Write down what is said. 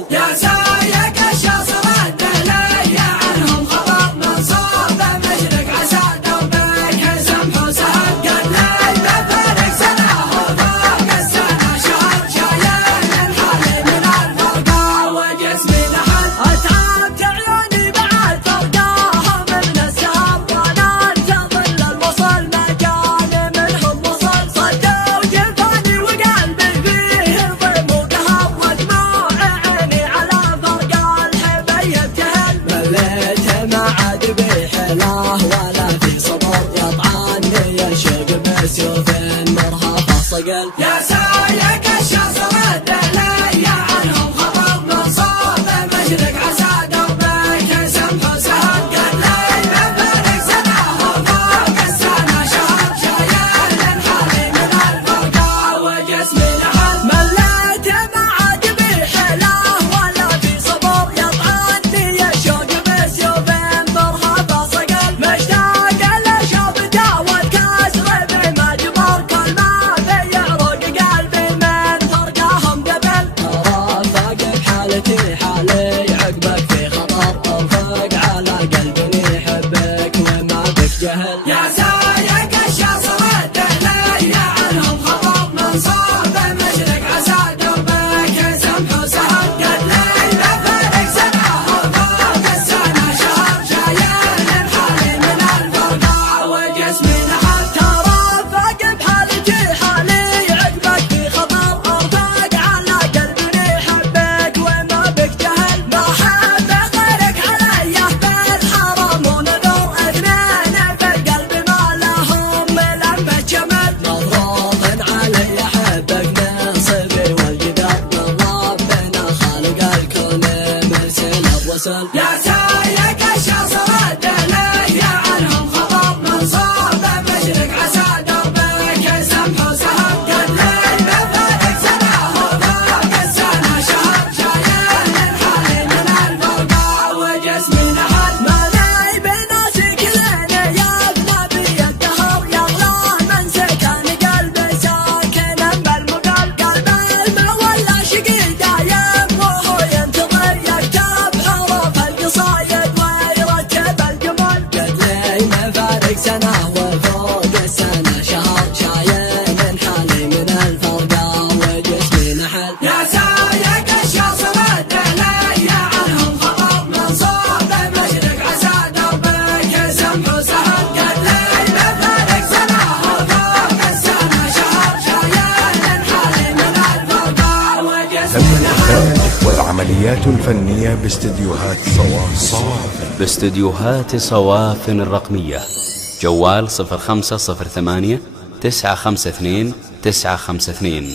يا سايق الشاصرات لي عنهم خبر من صوب مشرق عسى دوبك سمح وسهل قد لي بفارق سنة وفوق السنة شهر شايل الحالي من الفرقة وجسمي لحد أتعبت عيوني بعد فرقاها من السهر وانا تظل الوصل مكاني منهم وصل صدوا جفاني وقلبي فيه ضيم وقهر ودموع ولا في صبر يطعني الشوق بسيوف مرهفة صقل يا سايق الشاصرات لي عنهم خبر من صوب مشرق عسى دوبك سمح وسهل قد لي بفارق سنة وفوق السنة شهر شايل الحالي من الفرقة وجسمي لحد مليت ما عاد بي حيله ولا في صبر يطعني الشوق بسيوف مرهفة صقل مشتاق لشوف داود كسر بما جبر كل ما بيعرق قلبي من فرقاهم قبل رافق بحالتي حالي عقبك في خطر ارفق على قلبي يحبك وما بك جهل يا سايق الشاصرات لي عنهم خبر من صوب مشرق عسى دوبك سمح وسهل قد لي بفارق سنة وفوق السنة شهر شايل الحالي من الفرقة وجسمي لحد ترافق بحالتي حالي عقبك في خطر ارفق على قلبي يحبك وما بك جهل ما حب غيرك عليه بالحرام ونذر اثنين في القلب ما لهم لمة جمل مضروب علي احبك من صبي والجدار من ربنا خالق الكون مرسل الرسل يا سايق الشاصرات لي عنهم خبر من صوب مشرق عسى دوبك سمح وسهل قد لي بفارق سنة وفوق السنة شهر شايل الحالي من الفرقة وجسمي لحد ما لي بناسي كلنا يبنى بي الدهر يغلاه من سكن قلبي ساكنا بالمقال قلب المولى شقي دايم وهو ينتظر يكتب حروف القصايد ويرتب الجمل قد لي مفارق سنة وفوق السنة شهر شايل الحالي من الفرقة وجسمي نحل يا سايق الشاصرات لي عنهم خبر من صوب مشرق عسى دوبك سمح وسهل قد لي بفارق سنة وفوق السنة شهر شايل الحالي من الفرقة وجسمي نحل والعمليات الفنية باستديوهات صواف الرقمية. جوال 0508 952 952.